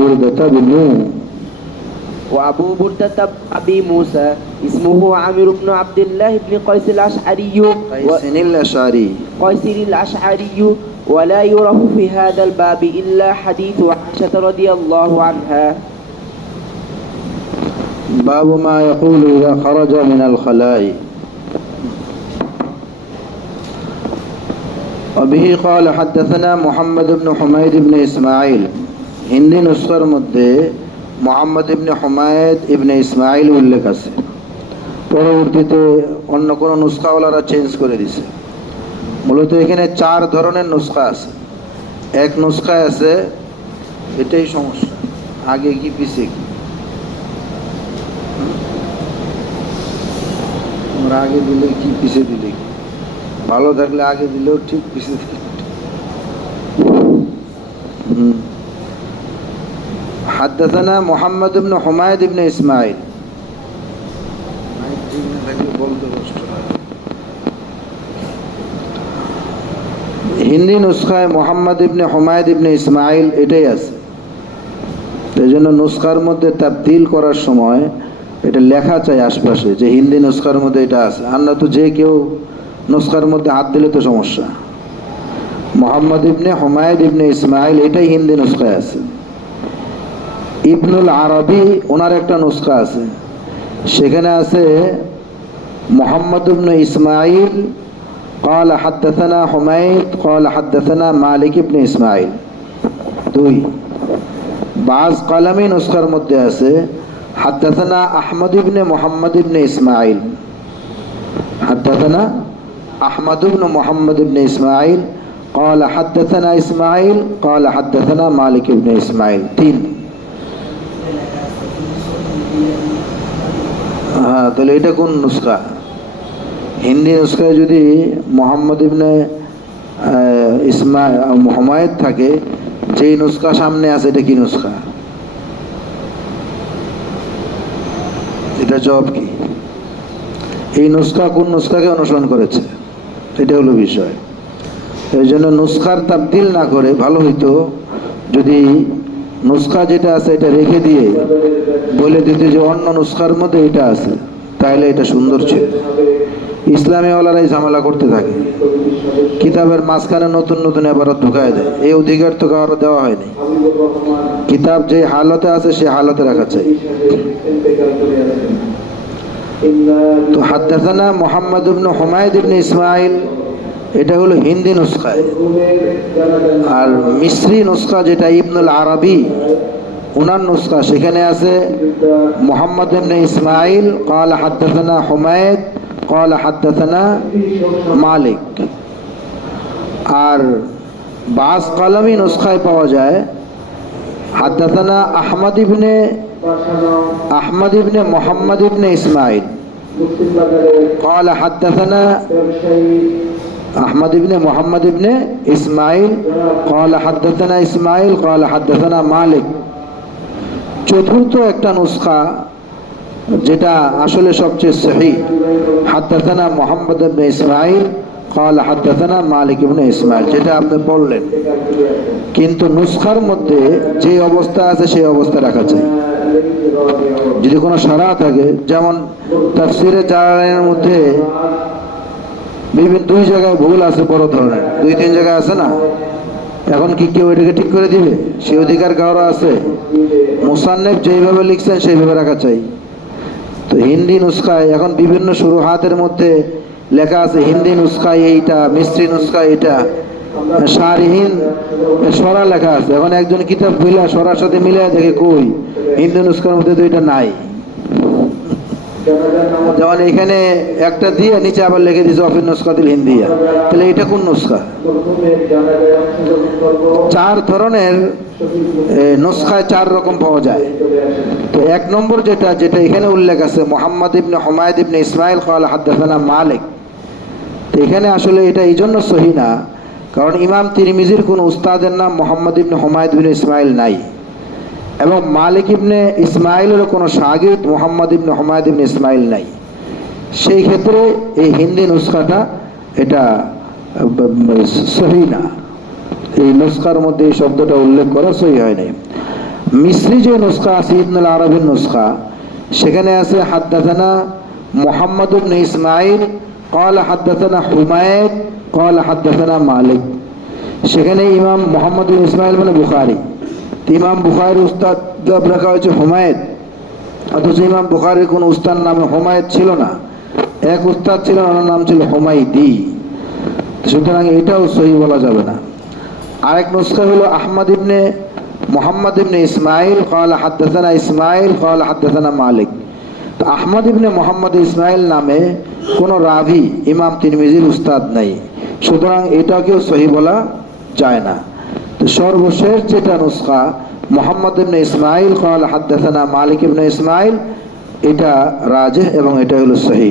بردة بن وأبو بردة أبي موسى اسمه عامر بن عبد الله بن قيس الأشعري ولا يره في هذا الباب إلا حديث عائشة رضي الله عنها. باب ما يقول إذا خرج من الخلاء. وبه قال حدثنا محمد بن حميد بن إسماعيل. হিন্দি নুসখার মধ্যে মোহাম্মদ ইবনে হুমায়দ ইবনে ইসমাইল উল্লেখ আছে। পরবর্তীতে অন্য কোনো নুসখাওয়ালারা চেঞ্জ করে দিছে। মূলত এখানে 4 ধরনের নুসখা আছে। এক নুসখায় আছে, এটাই সমস্যা, আগে কি পিছে কি। আমরা আগে দিলে কি পিছে দিলে কি, ভালো থাকলে আগে দিলেও ঠিক, পিছে দিলে حدثنا محمد بن حميد بن إسماعيل. হিন্দি নুসখায় মোহাম্মদ ইবনে হুমায়দ ইবনে ইসমাইল এটাই আছে। এই জন্য নুসখার মধ্যে তাবদীল করার সময় এটা লেখা চাই আশপাশে যে হিন্দি নুসখার মধ্যে এটা আছে, আর না তো যে কেউ নুসখার মধ্যে হাত দিলে তো সমস্যা। মোহাম্মদ ইবনে হুমায়দ ইবনে ইসমাইল এটাই হিন্দি নুসখায় আছে। ইবনুল আরবি ওনার একটা নুসখা আছে, সেখানে আছে মুহাম্মদ ইবনে ইসমাইল قال حدثنا حميد قال حدثنا مالك بن ইসমাইল। দুই, বাজ কালামি নুসখার মধ্যে আছে حدثنا احمد بن محمد بن ইসমাইল حدثنا احمد بن محمد بن ইসমাইল قال حدثنا اسماعيل قال حدثنا مالك بن ইসমাইল। তিন, হ্যাঁ, তাহলে এটা কোন নুসখা? হিন্দি নুসখায় যদি মোহাম্মদ ইবনে হুমায়দ থাকে, যেই নুসখা সামনে আছে এটা কি নুসখা? এটা জবাব কি? এই নুসখা কোন নুসখাকে অনুসরণ করেছে, এটা হলো বিষয়। এই জন্য নুসখার তাবদিল না করে ভালো হইতো যদি নুসখা যেটা আছে এটা রেখে দিয়ে বলে দিতে যে অন্য নুসখার মধ্যে এটা আছে, তাহলে এটা সুন্দর ছিল। ইসলামী ওয়ালারাই ঝামেলা করতে থাকে, কিতাবের মাঝখানে নতুন নতুন এবার ঢুকায় দেয়। এই অধিকার তো কারো দেওয়া হয়নি। কিতাব যে হালতে আছে সে হালতে রাখা চাই। তো হাদাসানা মুহাম্মদ ইবনে হুমায়দ ইবনে ইসমাইল, এটা হলো হিন্দি নুসখায়। আর মিসরি নুসখা যেটা ইবনুল আরবি ওনার নুসখা, সেখানে আছে মুহাম্মদ ইবনে ইসমাইল قال حدثنا حميد قال حدثنا মালিক। আর বাস কালামি নুসখায় পাওয়া যায় حدثنا আহমদ ইবনে মুহাম্মদ ইবনে ইসমাইল قال حدثنا أحمد بن محمد بن إسماعيل قال حدثنا إسماعيل قال حدثنا مالك। চতুর্থ একটা নুসখা যেটা আসলে সবচেয়ে সহি, حدثنا محمد بن إسماعيل قال حدثنا مالك بن إسماعيل, যেটা আপনি পড়লেন। কিন্তু নুসখার মধ্যে যে অবস্থা আছে সেই অবস্থা রাখা চাই। যদি কোনো সারা থাকে, যেমন তাফসিরে জালালাইনের মধ্যে বিভিন্ন দুই জায়গায় ভুল আছে, বড় ধরনের দুই তিন জায়গায় আছে না, এখন কি কেউ এটাকে ঠিক করে দিবে? সে অধিকার কারো আছে? মুসান্নিফ যেইভাবে লিখছেন সেইভাবে রাখা চাই। তো হিন্দি নুসখায় এখন বিভিন্ন শুরুহাতের মধ্যে লেখা আছে হিন্দি নুসখায় এইটা, মিসরি নুসখায় এটা, শারহিন সরা লেখা আছে। এখন একজন কিতাব বইলা সরার সাথে মিলে দেখে কই হিন্দি নুসখার মধ্যে তো এটা নাই। যেমন এখানে একটা দিয়ে নিচে আবার লিখে দিয়েছে অফিস নুসখাতুল হিন্দিয়া, তাহলে এটা কোন নুসখা? চার ধরনের নুসখায় চার রকম পাওয়া যায়। তো এক নম্বর যেটা এখানে উল্লেখ আছে মুহাম্মদ ইবনে হুমায়দ ইবনে ইসমাইল قال حدثنا মালিক, তো এখানে আসলে এটা এই জন্য সহি না, কারণ ইমাম তিরমিজির কোন উস্তাদের নাম মুহাম্মদ ইবনে হুমায়দ ইবনে ইসমাইল নাই, এবং মালিক ইবনে ইসমাইলের কোনো শাগির্দ মুহাম্মদ ইবনে হুমায়দ ইবনে ইসমাইল নাই। সেই ক্ষেত্রে এই হিন্দি নুসখাটা এটা সহি না, এই নুসখার মধ্যে এই শব্দটা উল্লেখ করা সহি হয় নাই। মিসরি যে নুসখা আছে ইবনুল আরবির নুসখা, সেখানে আছে হাদাসানা মুহাম্মদ ইবনে ইসমাইল قال حدثنا حميد قال حدثنا মালিক। সেখানে ইমাম মুহাম্মদ ইবনে ইসমাইল মানে বুখারী, ইমাম বুখারীর উস্তাদ রাখা হয়েছে হুমায়দ, অথচ ইমাম বুখারীর কোন উস্তাদ নামে হুমায়দ ছিল না, এক উস্তাদ ছিল, ওনার নাম ছিল হুমায়দি। সুতরাং এটাও সহি বলা যাবে না। আরেক নুসখা হলো আহমদ ইবনে মুহাম্মদ ইবনে ইসমাইল قال حدثنا ইসমাইল قال حدثنا মালিক। তো আহমদ ইবনে মুহাম্মদ ইসমাইল নামে কোন রাভি ইমাম তিরমিজির উস্তাদ নাই, সুতরাং এটাকেও সহি বলা যায় না। তো সর্বশেষ যেটা নুসখা মুহাম্মদ ইবনে ইসমাইল قال حدثنا মালিক ইবনে ইসমাইল, এটা রাজিহ এবং এটা হলো সহি।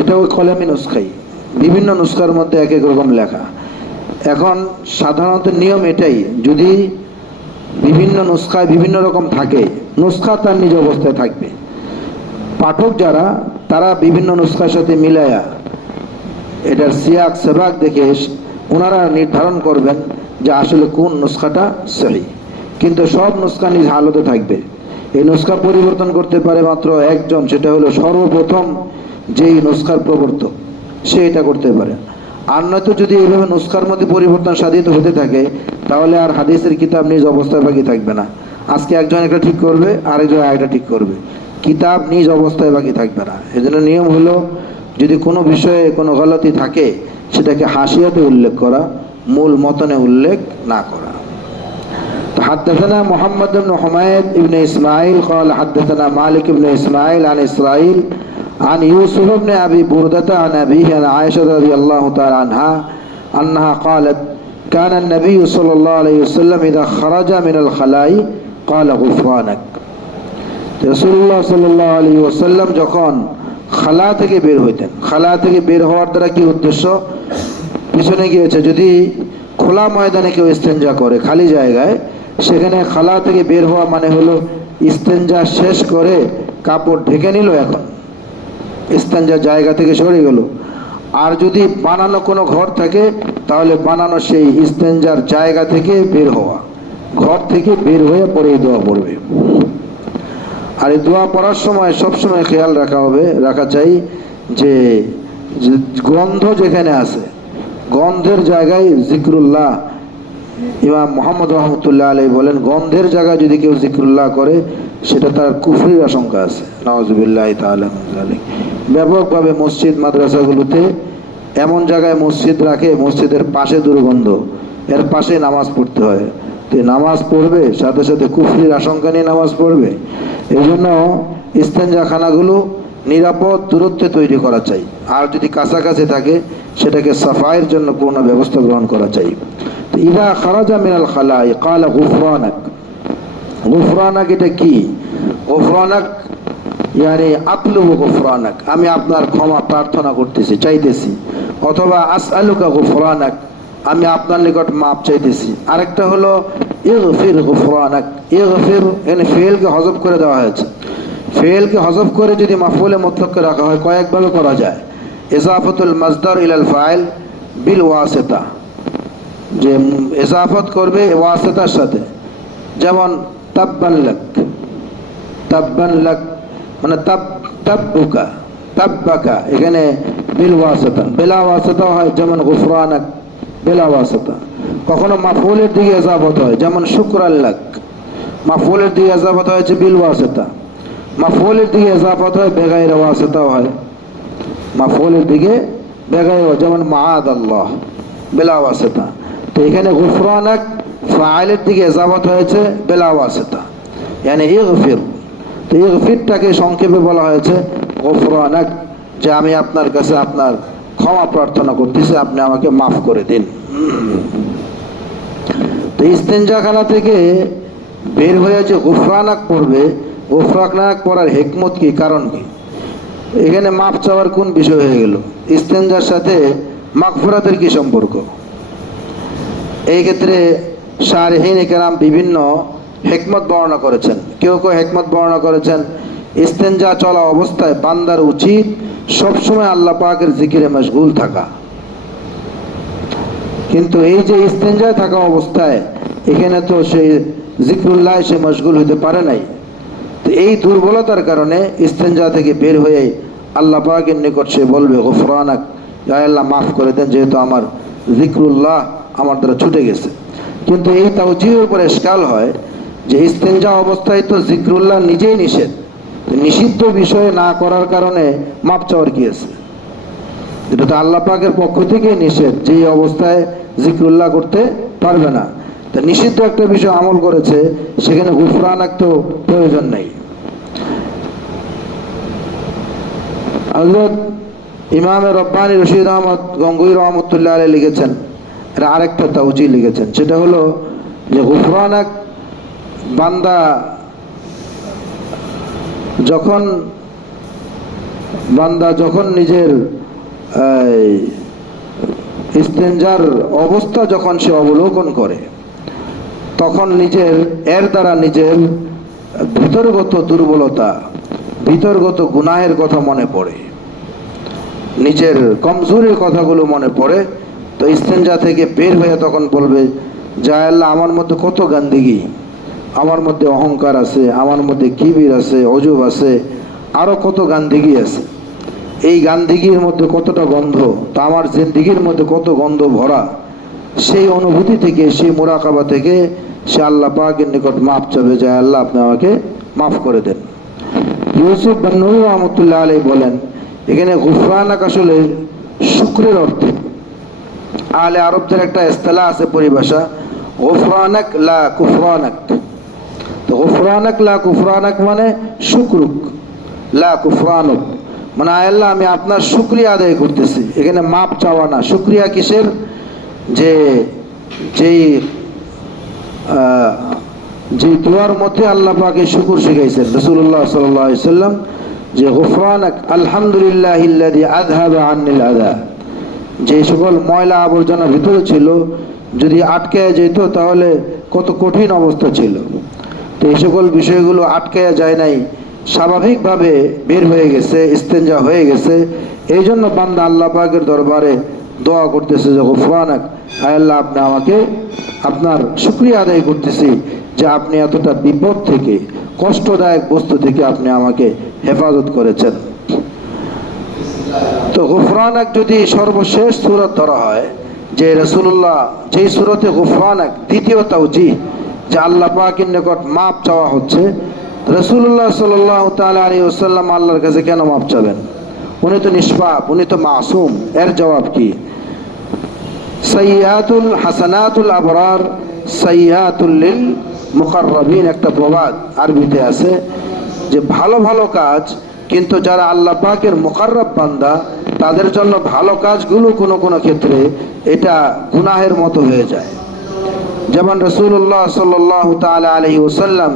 এটাও কলমি নুসখাই, বিভিন্ন নুসখার মধ্যে এক এক রকম লেখা। এখন সাধারণত নিয়ম এটাই, যদি বিভিন্ন নুসখায় বিভিন্ন রকম থাকে, নুসখা তার নিজ অবস্থায় থাকবে, পাঠক যারা তারা বিভিন্ন নুসখার সাথে মিলায়া এটার সিয়াক সেবাক দেখে ওনারা নির্ধারণ করবেন যে আসলে কোন নুসখাটা সহি। কিন্তু সব নুসখা নিজ হালতে থাকবে। এই নুসখা পরিবর্তন করতে পারে মাত্র একজন, সেটা হলো সর্বপ্রথম যেই নুসখার প্রবর্তক, সে এটা করতে পারে। আর নয়তো যদি এইভাবে নুসখার মধ্যে পরিবর্তন সাধিত হতে থাকে, তাহলে আর হাদিসের কিতাব নিজ অবস্থায় বাকি থাকবে না। আজকে একজন একটা ঠিক করবে, আরেকজন আরেকটা ঠিক করবে, কিতাব নিজ অবস্থায় বাকি থাকবে না। এজন্য নিয়ম হলো, যদি কোনো বিষয়ে কোনো গলতি থাকে সেটাকে হাসিয়াতে উল্লেখ করা, মূল মতনে উল্লেখ না করা। حدثنا محمد بن حميد بن إسماعيل قال حدثنا مالك بن إسماعيل عن إسرائيل عن يوسف بن أبي بردة عن أبيه عن عائشة رضي الله تعالى عنها أنها قالت كان النبي صلى الله عليه وسلم إذا خرج من الخلاء قال غفرانك। রাসূলুল্লাহ সাল্লাল্লাহু আলাইহি ওয়াসাল্লাম যখন খালা থেকে বের হইতেন, খালা থেকে বের হওয়ার দ্বারা কি উদ্দেশ্য? পিছনে গিয়েছে, যদি খোলা ময়দানে কেউ ইস্তেঞ্জা করে খালি জায়গায়, সেখানে খালা থেকে বের হওয়া মানে হলো ইস্তেঞ্জা শেষ করে কাপড় ঢেকে নিল, এখন ইস্তেঞ্জা জায়গা থেকে সরে গেল। আর যদি বানানো কোনো ঘর থাকে, তাহলে বানানো সেই ইস্তেঞ্জার জায়গা থেকে বের হওয়া, ঘর থেকে বের হয়ে পরে এই দোয়া পড়বে। আর এই দোয়া পড়ার সময় সবসময় খেয়াল রাখা চাই যে গন্ধ যেখানে আছে, গন্ধের জায়গায় জিক্রুল্লাহ, ইমাম মুহাম্মদ রহমতুল্লাহ আলাইহি বলেন, গন্ধের জায়গায় যদি কেউ জিক্রুল্লাহ করে সেটা তার কুফরির আশঙ্কা আছে। নাউযুবিল্লাহি তাআলা মিন যালিক। ব্যাপকভাবে মসজিদ মাদ্রাসাগুলোতে এমন জায়গায় মসজিদ রাখে, মসজিদের পাশে দুর্গন্ধ, এর পাশে নামাজ পড়তে হয়, তো নামাজ পড়বে সাথে সাথে কুফরির আশঙ্কা নিয়ে নামাজ পড়বে। এই জন্য ইস্তেঞ্জাখানাগুলো নিরাপদ দূরত্বে তৈরি করা চাই। আর যদি কাছাকাছি থাকে, সেটাকে সাফাইয়ের জন্য পূর্ণ ব্যবস্থা গ্রহণ করা চাই। তো ইদা খারাজা মিনাল খালাই ক্বালা গুফরানাক। গুফরানাক এটা কি? গুফরানাক ইয়ানি আতলুবু গুফরানাক, আমি আপনার ক্ষমা প্রার্থনা করতেছি, চাইতেছি। অথবা আসআলুকা গুফরানাক, আমি আপনার নিকট মাপ চাইতেছি। আরেকটা হলো ইগফির গুফরানাক। ইগফির এখানে ফেলকে হযফ করে দেওয়া হয়েছে। ফেলকে হযফ করে যদি মাফউলে মুতলাককে রাখা হয়, কয়েকভাবে করা যায়। ইজাফাতুল মাজদার ইলাল ফাইল বিল ওয়াসিতা, যে ইজাফত করবে ওয়াসিতার সাথে, যেমন তাব্বান লাক, তাব্বান লাক মানে তাব্বুকা, তাব্বাকা, এখানে বিল ওয়াসিতা। বেলা ওয়াসিতা হয়, যেমন গুফরানাক বেলা ওয়াসিতা। কখনো মাফউলের দিকে ইজাফত হয়, যেমন শুকরান লাক, মাফউলের দিকে ইজাফত হয়েছে বিল ওয়াসিতা। মাফউলের দিকে ইজাফত হয় বেগাইর ওয়াসিতাও হয়, মাফউলের দিকে বেগাইর, যেমন মাআদাল্লাহ বেলা ওয়াসিতা। তো এখানে গুফরানাক ফাইলের দিকে ইজাফত হয়েছে বেলা ওয়াসিতা, মানে ইগফির। তো ইগফিরটাকে সংক্ষেপে বলা হয়েছে গুফরানাক, যে আমি আপনার কাছে আপনার ক্ষমা প্রার্থনা করতেছি, আপনি আমাকে মাফ করে দিন। তো ইস্তেঞ্জাখানা থেকে বের হয়ে যে গুফরানাক পড়বে, গুফরানাক পড়ার হিকমত কি, কারণ কি? এখানে মাফ চাওয়ার কোন বিষয় হয়ে গেল? ইস্তেঞ্জার সাথে মাগফিরাতের কি সম্পর্ক? এই ক্ষেত্রে শারহিন কেরাম বিভিন্ন হিকমত বর্ণনা করেছেন। কেউ কেউ হিকমত বর্ণনা করেছেন, ইস্তেঞ্জা চলা অবস্থায় বান্দার উচিত সবসময় আল্লাহ পাকের জিকিরে মশগুল থাকা। কিন্তু এই যে ইস্তেঞ্জায় থাকা অবস্থায়, এখানে তো সেই জিক্রুল্লাহ সে মশগুল হতে পারে নাই। তো এই দুর্বলতার কারণে ইস্তেঞ্জা থেকে বের হয়ে আল্লাহ পাকের নিকট সে বলবে গুফরানাক, ইয়া আল্লাহ মাফ করে দেন, যেহেতু আমার জিক্রুল্লাহ আমার দ্বারা ছুটে গেছে। কিন্তু এই তাওজিহের উপর ইশকাল হয় যে ইস্তেঞ্জা অবস্থায় তো জিক্রুল্লাহ নিজেই নিষেধ, নিষিদ্ধ বিষয়ে না করার কারণে মাপ চাওয়ার কি আছে? এটা তো আল্লাহ পাকের পক্ষ থেকে নিষেধ, যে অবস্থায় জিক্রুল্লাহ করতে পারবে না। তা নিষিদ্ধ একটা বিষয় আমল করেছে, সেখানে গুফরানাক তো প্রয়োজন নেই। হযরত ইমাম রব্বানী রশিদ আহমদ গঙ্গুই রহমতুল্লাহ আলাইহি লিখেছেন, এটা আরেকটা তাওজিহ লিখেছেন, সেটা হলো যে গুফরানাক বান্দা যখন নিজের ইস্তেঞ্জার অবস্থা যখন সে অবলোকন করে, তখন এর দ্বারা নিজের ভিতরগত দুর্বলতা, ভিতরগত গুনাহের কথা মনে পড়ে, নিজের কমজোরির কথাগুলো মনে পড়ে। তো ইস্তেঞ্জা থেকে বের হয়ে তখন বলবে, যা আল্লাহ আমার মধ্যে কত গান্দিগি, আমার মধ্যে অহংকার আছে, আমার মধ্যে কিবির আছে, অজুব আছে, আরো কত গান্দিগি আছে। এই গান্ধীগির মধ্যে কতটা গন্ধ, তা আমার জিন্দিগির মধ্যে কত গন্ধ ভরা, সেই অনুভূতি থেকে, সেই মুরাকাবা থেকে সে আল্লাহ পাকের নিকট মাফ চাবে, যে আল্লাহ আপনি আমাকে মাফ করে দেন। ইউসুফ বান্নুই রহমতুল্লাহ আলাইহি বলেন, এখানে গুফরানাক আসলে শুকরের অর্থে। আলে আরবদের একটা ইস্তেলাহ আছে, পরিভাষা, গুফরানাক লা কুফরানাক। তো গুফরানাক লা কুফরানাক মানে শুকরুক, লা কুফরানুক মানে আল্লাহ আমি আপনার শুকরিয়া আদায় করতেছি। এখানে মাপ চাওয়া না। শুকরিয়া কিসের? যে যেই যে দোয়ার মধ্যে আল্লাহ পাকে শুকর শিখাইছেন রাসূলুল্লাহ সাল্লাল্লাহু আলাইহি সাল্লাম, যে গুফরানাক আলহামদুলিল্লাহিল্লাযী আযহাবা আন্নিল আযা। যে সকল ময়লা আবর্জনা ভিতরে ছিল যদি আটকে যেত তাহলে কত কঠিন অবস্থা ছিল। তো এই সকল বিষয়গুলো আটকে যায় নাই, স্বাভাবিকভাবে বের হয়ে গেছে, ইস্তেঞ্জা হয়ে গেছে। এই জন্য বান্দা আল্লাহ পাকের দরবারে দোয়া করতেছে যে গুফরানাক, আল্লাহ আপনি আমাকে আপনার শুকরিয়া আদায় করতেছি যে আপনি এতটা বিপদ থেকে, কষ্টদায়ক বস্তু থেকে আপনি আমাকে হেফাজত করেছেন। তো গুফরানাক যদি সর্বশেষ সূরত ধরা হয়, যে রাসূলুল্লাহ যেই সূরতে গুফরানাক দ্বিতীয় তাওজীহ, যে আল্লাহ পাকের নিকট মাপ চাওয়া হচ্ছে, রাসূলুল্লাহ সাল্লাল্লাহু তাআলা আলাইহি ওয়াসাল্লাম আল্লাহর কাছে কেন মাপ চাবেন? উনি তো নিষ্পাপ, উনি তো মাসুম। এর জবাব কি? সাইয়্যাতুল হাসানাতুল আবরার সাইয়্যাতুল লিল মুকাররাবিন, একটা প্রবাদ আরবিতে আছে যে ভালো ভালো কাজ, কিন্তু যারা আল্লাহ পাকের মুকাররব বান্দা তাদের জন্য ভালো কাজগুলো কোনো কোনো ক্ষেত্রে এটা গুনাহের মতো হয়ে যায়। যেমন রাসূলুল্লাহ সাল্লাল্লাহু তাআলা আলাইহি ওয়াসাল্লাম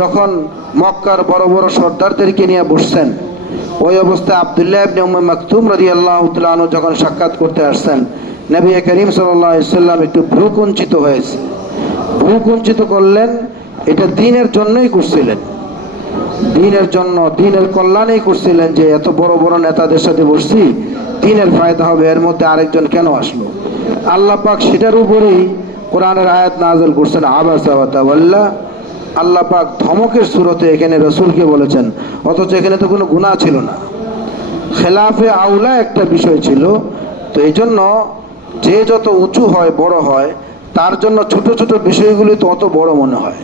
যখন মক্কার বড় বড় সর্দারদেরকে নিয়ে বসছেন, ওই অবস্থায় আব্দুল্লাহ ইবনে উম্মে মাকতুম রাদিয়াল্লাহু তাআলা আনহু যখন সাক্ষাৎ করতে আসছেন, নবী করিম সাল্লাল্লাহু আলাইহি ওয়াসাল্লাম একটু ভ্রুকুঞ্চিত হয়েছে। ভ্রুকুঞ্চিত করলেন, এটা দ্বীনের জন্যই করছিলেন, দ্বীনের জন্য, দ্বীনের কল্যাণেই করছিলেন, যে এত বড় বড় নেতাদের সাথে বসছি, দ্বীনের ফায়দা হবে, এর মধ্যে আরেকজন কেন আসলো? আল্লাহ পাক সেটার উপরেই কোরআনের আয়াত নাযিল করছেন, আবাসা ওয়া তাওয়াল্লা। আল্লাহ পাক ধমকের সূরতে এখানে রাসূলকে বলেছেন, অথচ এখানে তো কোনো গুনাহ ছিল না, খেলাফে আউলা একটা বিষয় ছিল। তো এই জন্য যে যত উঁচু হয়, বড় হয়, তার জন্য ছোট ছোট বিষয়গুলি তো অত বড় মনে হয়।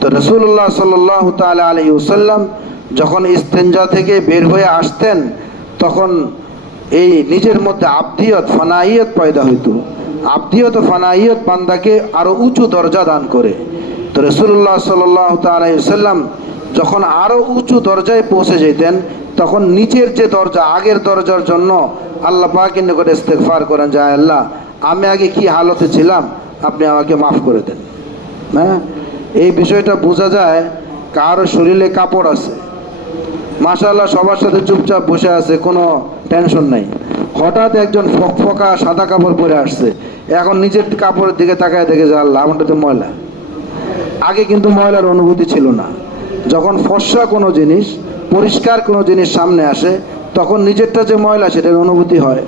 তো রাসূলুল্লাহ সাল্লাল্লাহু তাআলা আলাইহি ওয়াসাল্লাম যখন ইস্তেঞ্জা থেকে বের হয়ে আসতেন, তখন এই নিজের মধ্যে আবদিয়ত, ফানাইয়ত পয়দা হইতো। আবদিয়ত ও ফানাইয়ত বান্দাকে আরো উঁচু দরজা দান করে। তো রাসূলুল্লাহ সাল্লাল্লাহু তাআলা আলাইহি ওয়াসাল্লাম যখন আরো উঁচু দরজায় পৌঁছে যেতেন, তখন নিচের যে দরজা, আগের দরজার জন্য আল্লাহ পাকের নিকট ইস্তেগফার করেন, যে আল্লাহ আমি আগে কি হালতে ছিলাম, আপনি আমাকে মাফ করে দেন। হ্যাঁ, এই বিষয়টা বোঝা যায়। কারো শরীরে কাপড় আছে, মাশাআল্লাহ সবার সাথে চুপচাপ বসে আছে, কোনো টেনশন নাই। হঠাৎ একজন ফকফকা সাদা কাপড় পরে আসছে, এখন নিজের কাপড়ের দিকে তাকায় দেখে যে আল্লাহ আমারটা তো ময়লা। আগে কিন্তু ময়লার অনুভূতি ছিল না। যখন ফর্সা কোনো জিনিস, পরিষ্কার কোনো জিনিস সামনে আসে, তখন নিজেরটা যে ময়লা সেটার অনুভূতি হয়।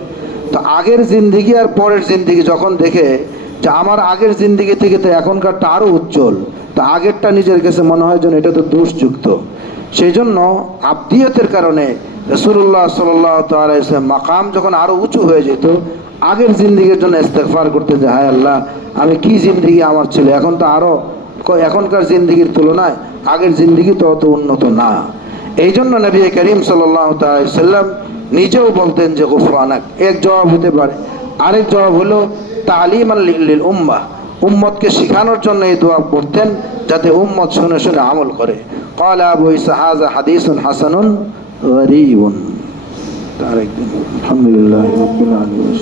তো আগের জিন্দিগি আর পরের জিন্দিগি যখন দেখে যে আমার আগের জিন্দিগি থেকে তো এখনকারটা আরও উজ্জ্বল, তো আগেরটা নিজের কাছে মনে হয় যেন এটা তো দোষযুক্ত। সেই জন্য আবদিয়তের কারণে রাসূলুল্লাহ সাল্লাল্লাহু তাআলা আলাইহি ওয়াসাল্লাম মাকাম যখন আরও উঁচু হয়ে যেত, আগের জিন্দিগির জন্য ইস্তেগফার করতেন, যে হায় আল্লাহ আমি কি জিন্দিগি আমার ছিল, এখন তো আরও, এখনকার জিন্দিগির তুলনায় আগের জিন্দিগি তো অত উন্নত না। এই জন্য নবী করিম সাল্লাল্লাহু তাআলা আলাইহি ওয়াসাল্লাম নিজেও বলতেন যে গুফরানাক। এক জবাব হতে পারে। আরেক জবাব হলো তালিমান লিল উম্মাহ, উম্মতকে শেখানোর জন্য এই দোয়া পড়তেন, যাতে উম্মত শুনে শুনে আমল করে। ক্বালা আবু ঈসা হাযা হাদীসুন হাসানুন গরীবুন। আলহামদুলিল্লাহি রাব্বিল আলামিন।